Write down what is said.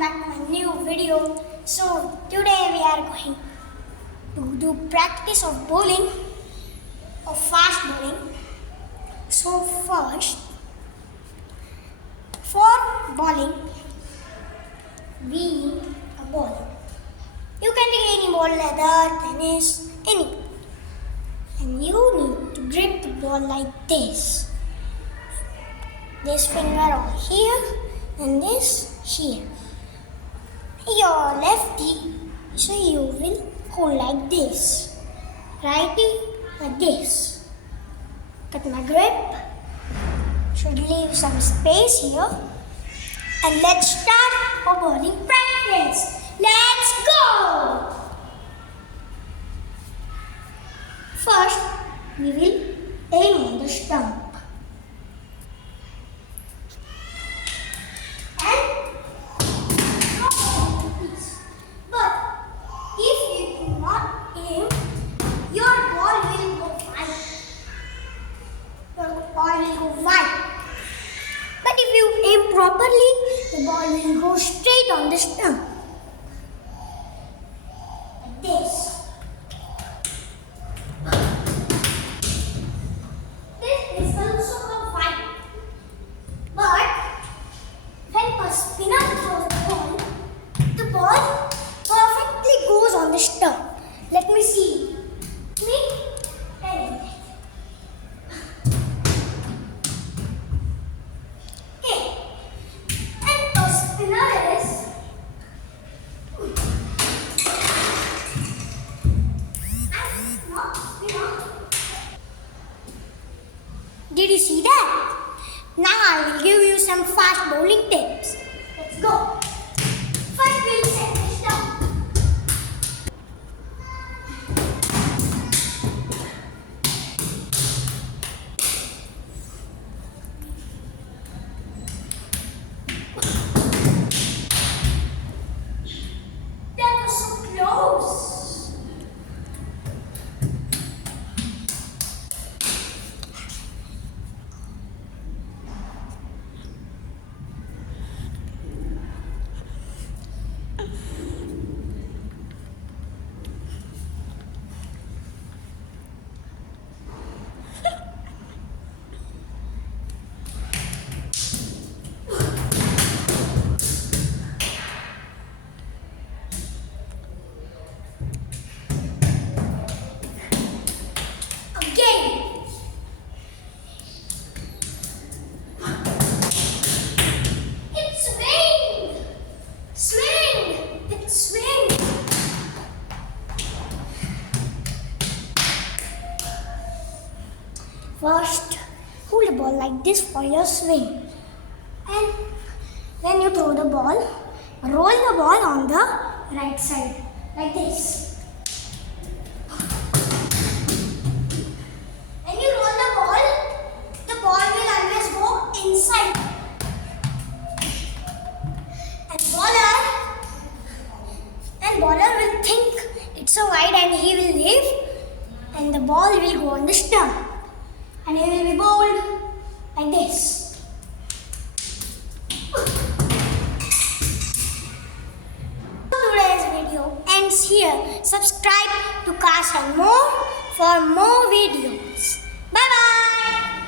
back to my new video. So today we are going to do practice of bowling, of fast bowling. So first, for bowling, we need a ball. You can take any ball, leather, tennis, any. And you need to grip the ball like this. This finger over here and this here. Your lefty, so you will hold like this. Righty, like this. Cut my grip. Should leave some space here. And let's start our bowling practice. Let's go! First, we will aim on the stump. But if you aim properly, the ball will go straight on the stump. Like this. This is also a wide. But when a spinner throws the ball perfectly goes on the stump. Let me see. Did you see that? Now I will give you some fast bowling tips. Let's go. First we will set the stump. That was so close. First, hold the ball like this for your swing. And when you throw the ball, roll the ball on the right side, like this. When you roll the ball will always go inside. And bowler will think it's a wide and he will leave, and the ball will go on the stump. And it will be bowled like this. Today's video ends here. Subscribe to Cars and More for more videos.